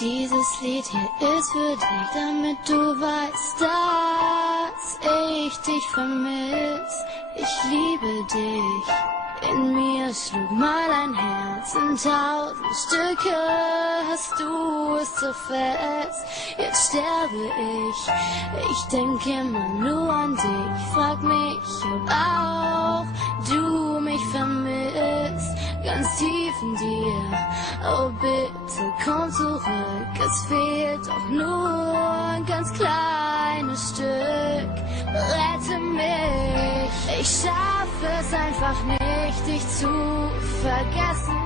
Dieses Lied hier ist für dich, damit du weißt, dass ich dich vermiss. Ich liebe dich. In mir schlug mal ein Herz in 1000 Stücke. Hast du es so fest? Jetzt sterbe ich. Ich denke immer nur an dich. Frag mich, ob auch du mich vermisst. Ganz tief in dir. Oh bitte komm zurück. Es fehlt doch nur ein ganz kleines Stück. Rette mich. Ich schaffe es einfach nicht, dich zu vergessen.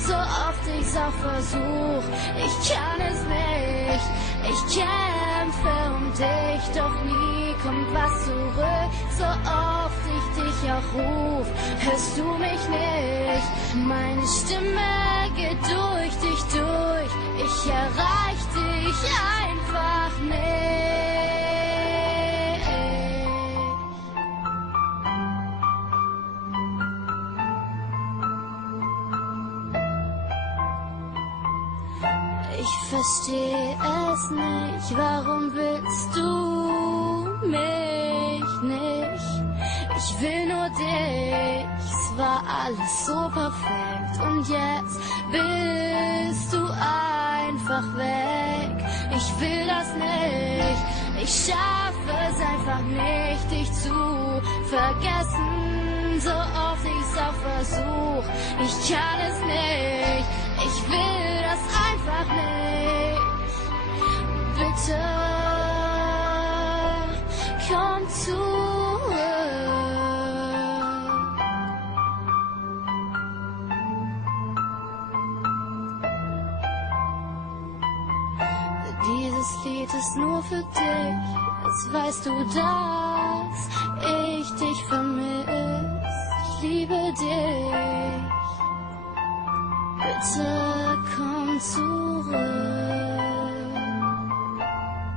So oft ich's auch versuch, ich kann es nicht. Ich kämpfe um dich, doch nie kommt was zurück. So oft ich dich auch ruf, hörst du mich nicht. Meine Stimme geht durch dich durch. Ich erreich dich einfach nicht. Ich versteh es nicht, warum willst du mich nicht? Ich will nur dich, es war alles so perfekt und jetzt bist du einfach weg. Ich will das nicht, ich schaffe es einfach nicht, dich zu vergessen. So oft ich's auch versuch, ich kann es nicht, ich will das einfach nicht. Bitte komm zurück. Dieses Lied ist nur für dich, jetzt weißt du das.